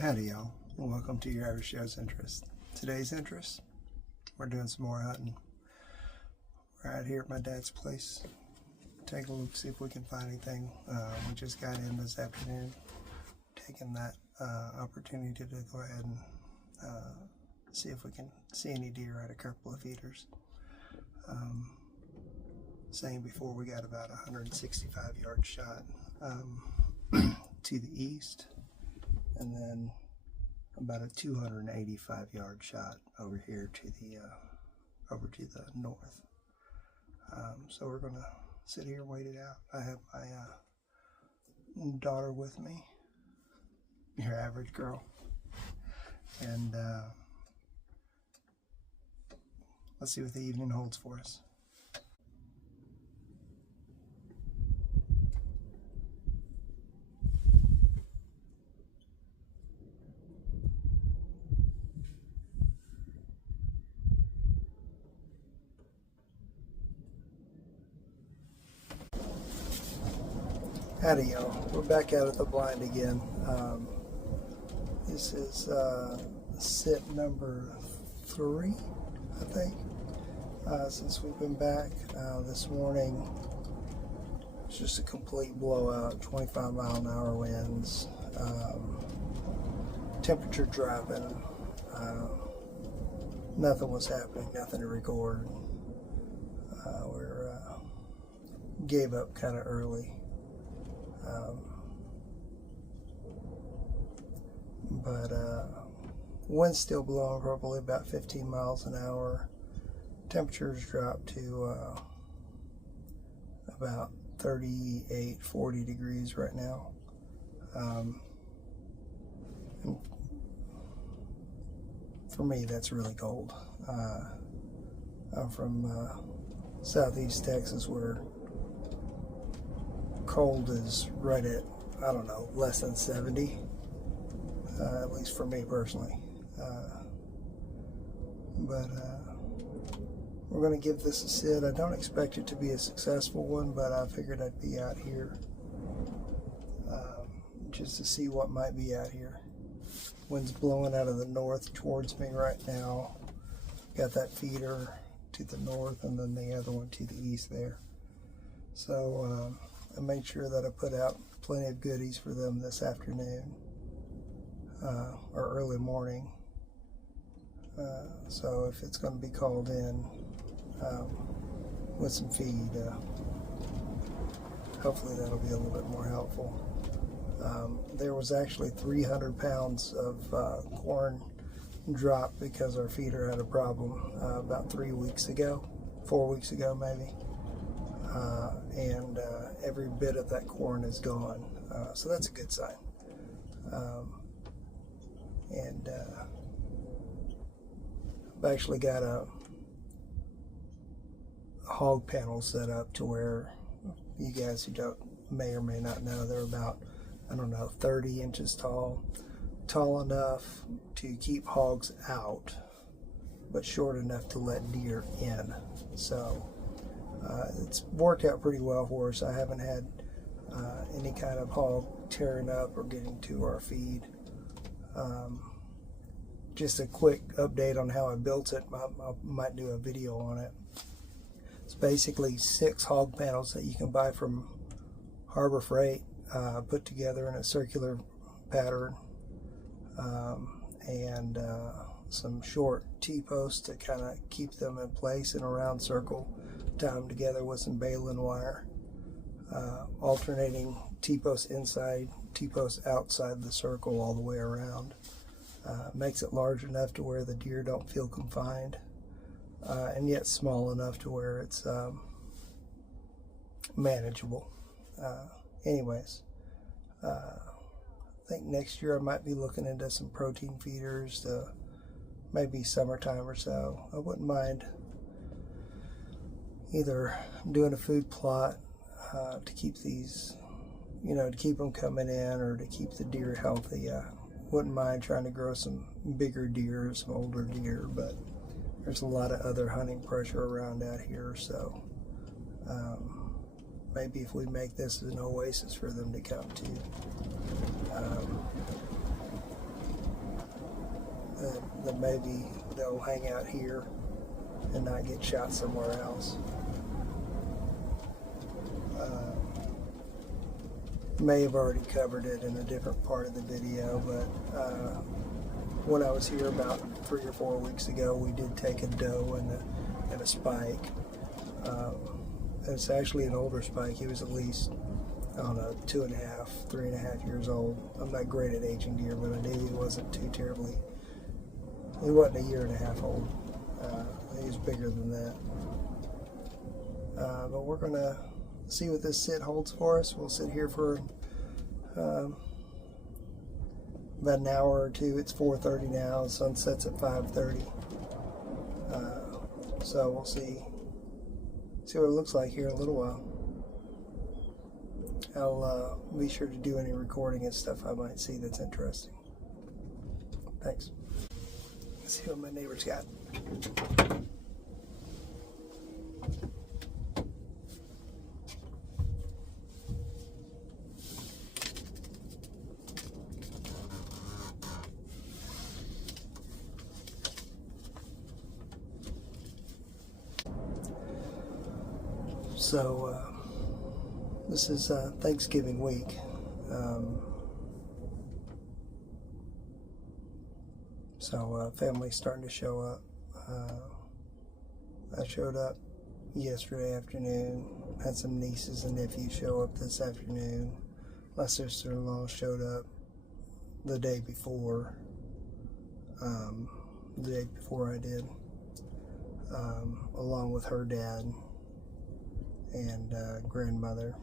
Howdy y'all, and welcome to your average Joe's interest. Today's interest, we're doing some more hunting. We're out here at my dad's place. Take a look, see if we can find anything. We just got in this afternoon, taking that opportunity to go ahead and see if we can see any deer at a couple of feeders. Saying before, we got about a 165-yard shot to the east, and then about a 285-yard shot over here to the north. So we're gonna sit here and wait it out. I have my daughter with me, your average girl, and let's see what the evening holds for us. Howdy y'all, we're back out at the blind again. This is sit number 3, I think, since we've been back. This morning it's just a complete blowout, 25-mile-an-hour winds, temperature dropping, nothing was happening, nothing to record. Gave up kind of early. But wind's still blowing, probably about 15 miles an hour. Temperatures dropped to about 38, 40 degrees right now. And for me, that's really cold. I'm from southeast Texas, where cold is right at, I don't know, less than 70, at least for me personally. But we're going to give this a sit. I don't expect it to be a successful one, but I figured I'd be out here just to see what might be out here. Wind's blowing out of the north towards me right now. Got that feeder to the north and then the other one to the east there. So I made sure that I put out plenty of goodies for them this afternoon or early morning. So if it's going to be called in with some feed, hopefully that'll be a little bit more helpful. There was actually 300 pounds of corn dropped because our feeder had a problem about 3 weeks ago, 4 weeks ago maybe. And every bit of that corn is gone, so that's a good sign. And I've actually got a hog panel set up to where, you guys who may or may not know, they're about, I don't know, 30 inches tall enough to keep hogs out, but short enough to let deer in. So it's worked out pretty well for us. I haven't had any kind of hog tearing up or getting to our feed. Just a quick update on how I built it. I might do a video on it. It's basically 6 hog panels that you can buy from Harbor Freight, put together in a circular pattern, and some short T-posts to kind of keep them in place in a round circle, tie them together with some baling wire, alternating T-posts inside, T-posts outside the circle all the way around. Makes it large enough to where the deer don't feel confined, and yet small enough to where it's manageable. Anyways, I think next year I might be looking into some protein feeders, maybe summertime or so. I wouldn't mind either doing a food plot to keep these, to keep them coming in, or to keep the deer healthy. Wouldn't mind trying to grow some bigger deer, some older deer, but there's a lot of other hunting pressure around out here, so maybe if we make this an oasis for them to come to. maybe they'll hang out here and not get shot somewhere else. May have already covered it in a different part of the video, but when I was here about 3 or 4 weeks ago, we did take a doe and a spike. It's actually an older spike. He was at least, I don't know, 2.5, 3.5 years old. I'm not great at aging deer, but I knew he wasn't too terribly. He wasn't 1.5 years old. He was bigger than that. But we're gonna see what this sit holds for us. We'll sit here for about an hour or two. It's 4:30 now. The sun sets at 5:30. So we'll see what it looks like here in a little while. I'll be sure to do any recording and stuff I might see that's interesting. Thanks. Let's see what my neighbor's got. So this is Thanksgiving week. So family's starting to show up. I showed up yesterday afternoon. Had some nieces and nephews show up this afternoon. My sister-in-law showed up the day before. The day before I did, along with her dad and grandmother.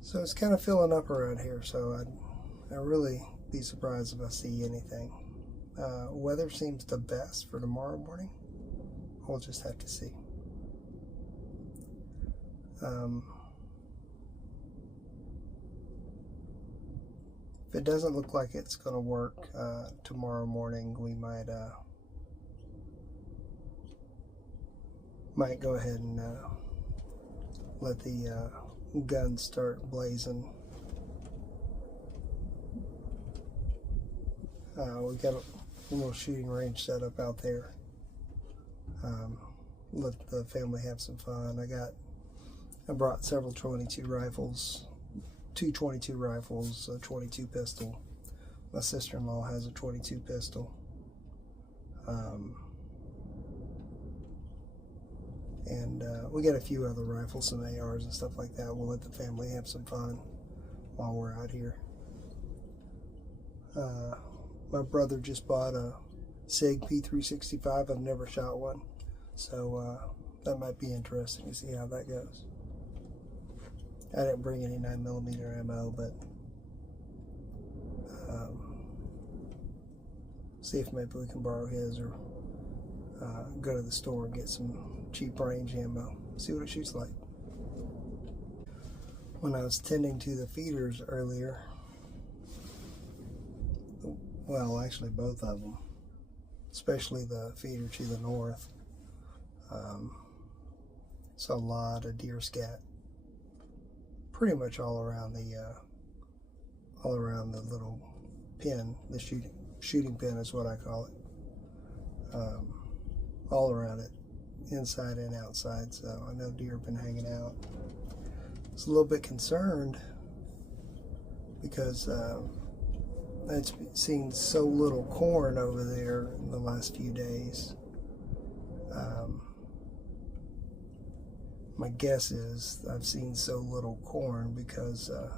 So it's kind of filling up around here, so I'd really be surprised if I see anything. Weather seems the best for tomorrow morning. We'll just have to see. If it doesn't look like it's going to work tomorrow morning, we might go ahead and let the guns start blazing. We've got a little shooting range set up out there. Let the family have some fun. I brought several 22 rifles, 2 22 rifles, a 22 pistol. My sister-in-law has a 22 pistol. And we got a few other rifles, some ARs and stuff like that. We'll let the family have some fun while we're out here. My brother just bought a SIG P365. I've never shot one, so that might be interesting to see how that goes. I didn't bring any 9mm ammo, but see if maybe we can borrow his, or go to the store and get some cheap range ammo, see what it shoots like. When I was tending to the feeders earlier, well, actually both of them, especially the feeder to the north, saw a lot of deer scat, pretty much all around the little pin. The shooting pin is what I call it. All around it, inside and outside. So I know deer have been hanging out. I was a little bit concerned because I've seen so little corn over there in the last few days. My guess is I've seen so little corn because the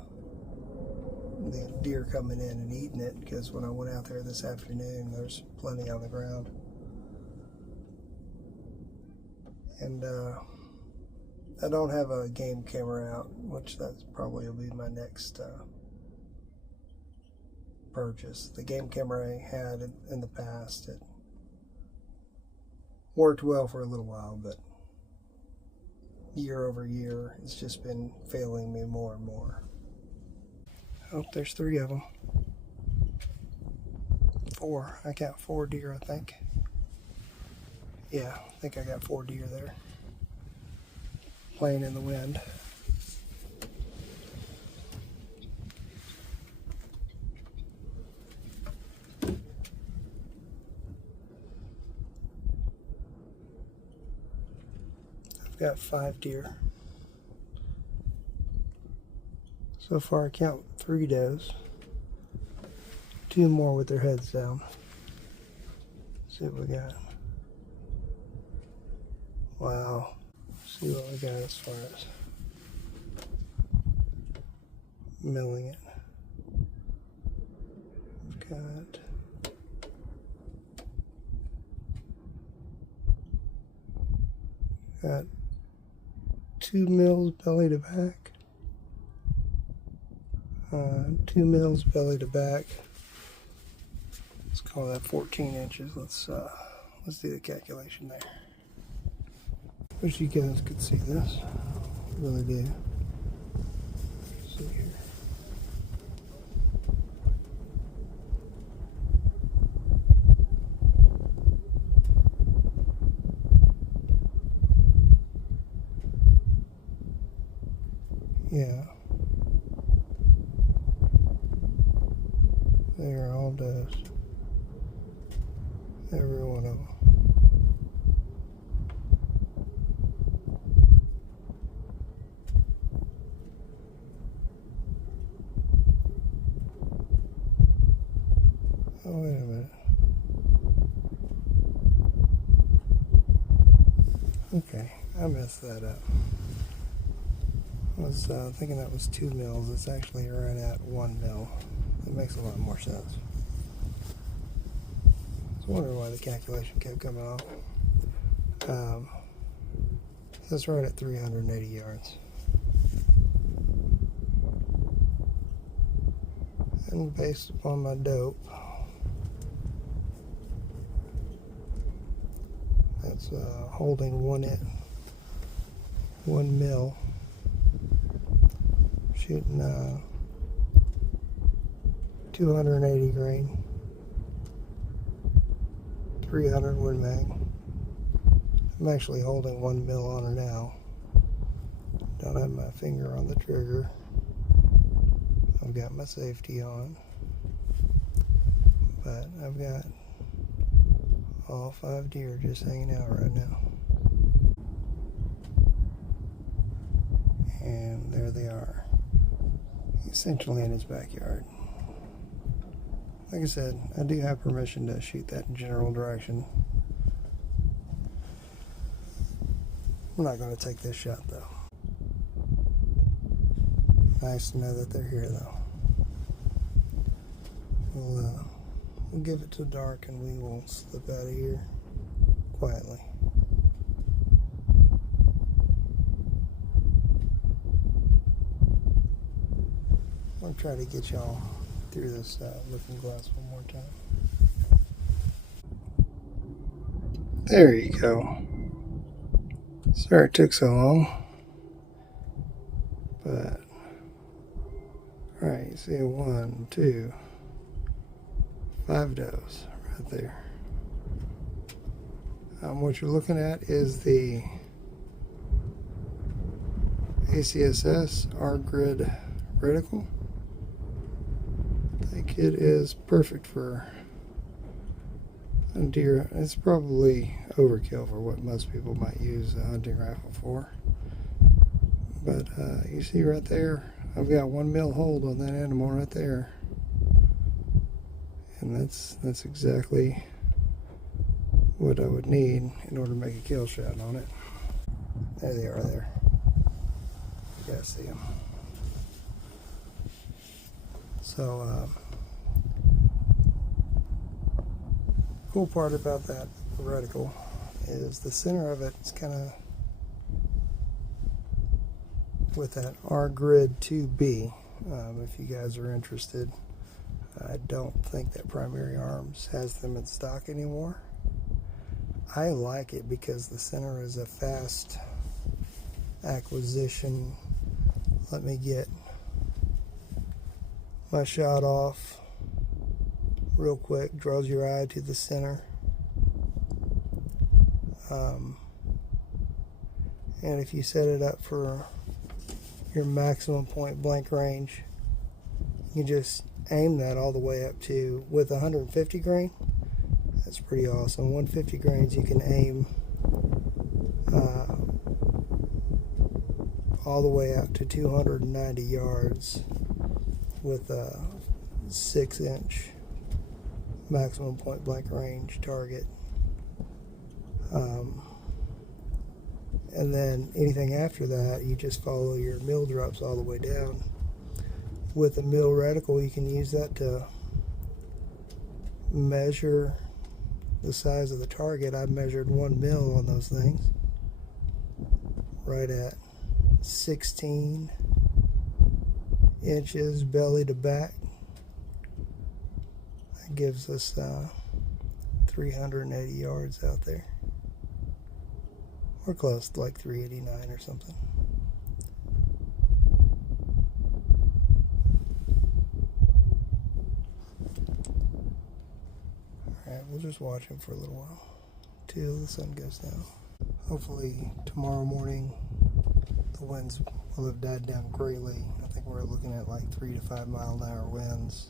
deer coming in and eating it, because when I went out there this afternoon, there's plenty on the ground. And I don't have a game camera out, which that probably will be my next purchase. The game camera I had in the past, it worked well for a little while, but year over year, it's just been failing me more and more. Oh, there's 3 of them. 4. I got 4 deer, I think. Yeah, I think I got 4 deer there, playing in the wind. got 5 deer. So far I count 3 does. 2 more with their heads down. Let's see what we got. Wow. Let's see what we got as far as milling it. We've got 2 mils belly to back. 2 mils belly to back. Let's call that 14 inches. Let's do the calculation there. Wish you guys could see this. Really do. Let's see here. Yeah. They are all does. Every one of them. Oh, wait a minute. Okay, I messed that up. I was thinking that was 2 mils. It's actually right at 1 mil. It makes a lot more sense. I was wondering why the calculation kept coming off. That's right at 380 yards. And based upon my dope, that's holding 1 mil. Shooting 280 grain, 300 Win Mag. I'm actually holding 1 mil on her now. Don't have my finger on the trigger. I've got my safety on, but I've got all 5 deer just hanging out right now. And there they are, essentially in his backyard. Like I said, I do have permission to shoot that in general direction. I'm not going to take this shot though. Nice to know that they're here though. We'll give it till dark and we will slip out of here quietly. I'll try to get y'all through this looking glass one more time. There you go. Sorry it took so long, but right, you see 1, 2, 5 does right there. What you're looking at is the ACSS R-Grid reticle. I think it is perfect for a deer. It's probably overkill for what most people might use a hunting rifle for. But you see right there, I've got 1 mil hold on that animal right there. And that's exactly what I would need in order to make a kill shot on it. There they are there. You guys see them. So, cool part about that reticle is the center of it is kind of with that R-Grid 2B. If you guys are interested, I don't think that Primary Arms has them in stock anymore. I like it because the center is a fast acquisition. Let me get my shot off real quick. Draws your eye to the center. And if you set it up for your maximum point blank range, you just aim that all the way up to, with 150 grain, that's pretty awesome. 150 grains you can aim all the way out to 290 yards with a 6-inch maximum point blank range target. And then anything after that, you just follow your mill drops all the way down. With a mill reticle, you can use that to measure the size of the target. I measured 1 mil on those things, right at 16 inches belly to back. That gives us 380 yards out there. We're close to like 389 or something. Alright, we'll just watch him for a little while till the sun goes down. Hopefully tomorrow morning the winds will have died down greatly. I think we're looking at like 3 to 5 mile an hour winds,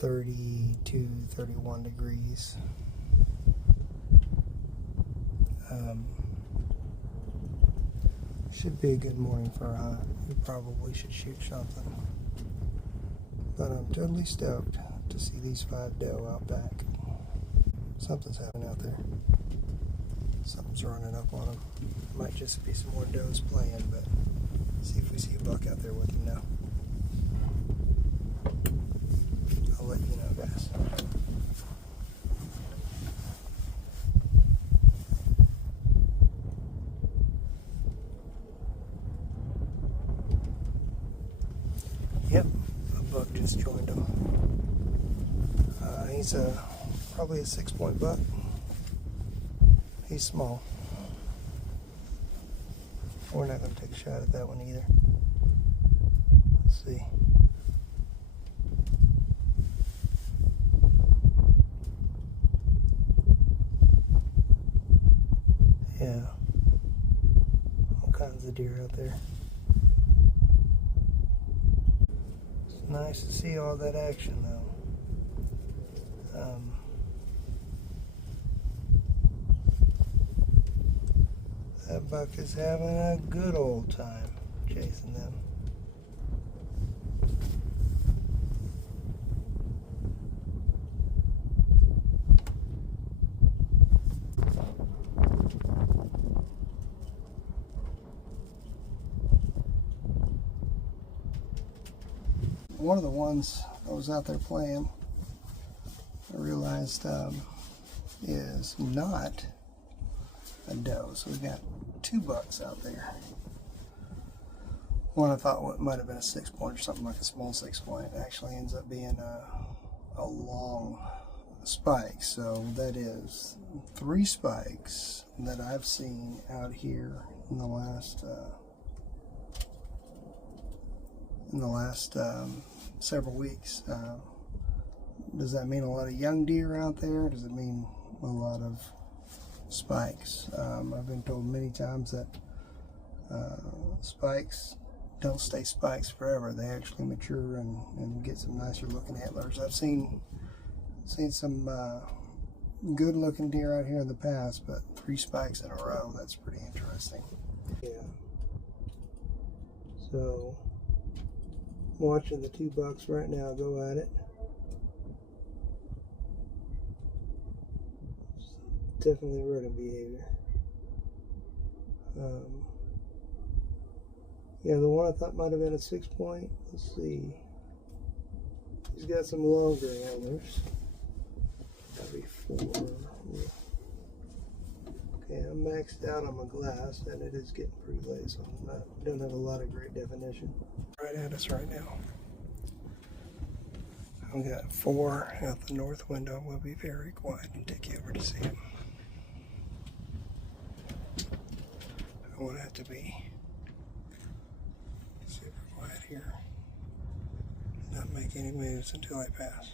32, 31 degrees. Should be a good morning for a hunt. We probably should shoot something. But I'm totally stoked to see these 5 doe out back. Something's happening out there. Something's running up on them. Might just be some more does playing, but see if we see a buck out there with them now. I'll let you know, guys. Yep, a buck just joined him. He's probably a 6-point buck. He's small. We're not going to take a shot at that one either. Let's see. Yeah. All kinds of deer out there. It's nice to see all that action though. That buck is having a good old time chasing them. One of the ones I was out there playing, I realized is not a doe. So we've got 2 bucks out there. One I thought might have been a 6-point or something like a small 6-point. Actually ends up being a long spike. So that is 3 spikes that I've seen out here in the last several weeks. Does that mean a lot of young deer out there? Does it mean a lot of spikes? I've been told many times that spikes don't stay spikes forever. They actually mature and get some nicer looking antlers. I've seen some good looking deer out here in the past, but 3 spikes in a row, that's pretty interesting. Yeah. So watching the 2 bucks right now go at it. Definitely rodent behavior. Yeah, the one I thought might have been a 6-point. Let's see. He's got some longer antlers. That'd be 4. Okay, I'm maxed out on my glass, and it is getting pretty late, so I don't have a lot of great definition. Right at us right now. I've got 4 out the north window. We'll be very quiet and take you over to see him. I want it to be super quiet here. Not make any moves until I pass.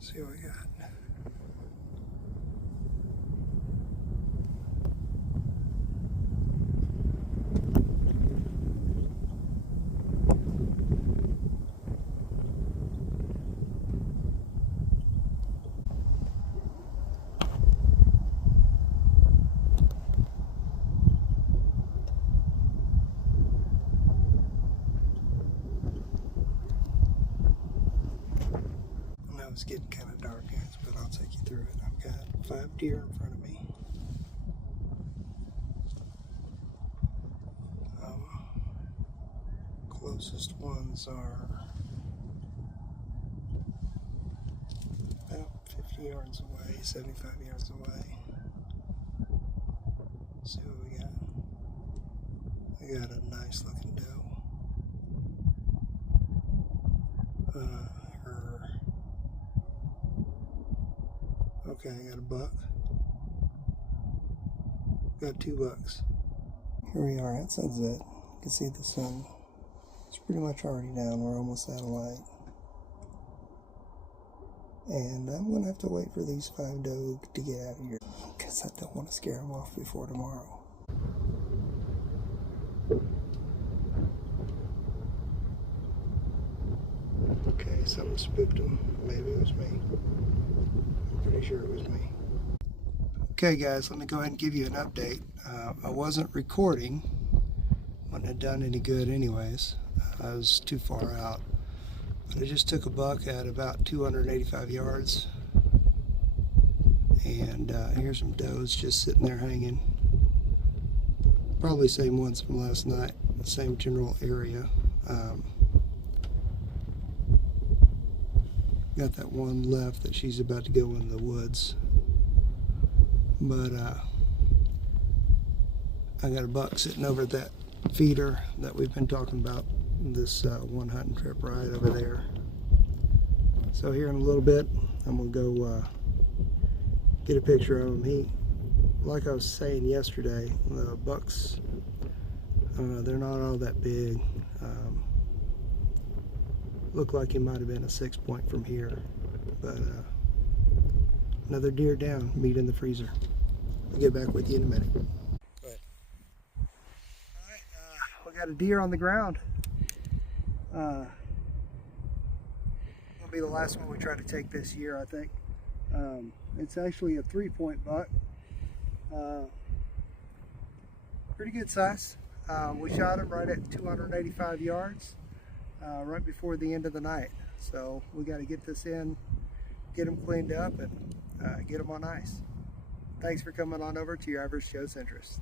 See what we got. it's getting kind of dark, guys, but I'll take you through it. I've got 5 deer in front of me. Closest ones are about 50 yards away, 75 yards away. Let's see what we got. I got a nice looking doe. Okay, I got a buck. Got 2 bucks. Here we are at sunset. You can see the sun. It's pretty much already down. We're almost out of light. And I'm going to have to wait for these 5 doe to get out of here, because I don't want to scare them off before tomorrow. Okay, something spooked them. Maybe it was me. I'm pretty sure it was me. Okay guys, let me go ahead and give you an update. I wasn't recording. Wouldn't have done any good anyways. I was too far out. But I just took a buck at about 285 yards. And here's some does just sitting there hanging. Probably same ones from last night, same general area. Got that one left that she's about to go in the woods. But I got a buck sitting over at that feeder that we've been talking about, this one hunting trip right over there. So here in a little bit, I'm gonna go get a picture of him. He, like I was saying yesterday, the bucks, they're not all that big. Looked like he might have been a 6-point from here, but another deer down, meat in the freezer. I'll get back with you in a minute. Go ahead. Alright, we got a deer on the ground. Will be the last one we try to take this year, I think. It's actually a 3-point buck. Pretty good size. We shot him right at 285 yards. Right before the end of the night. So we got to get this in, get them cleaned up, and get them on ice. Thanks for coming on over to Your Average Joe's Interest.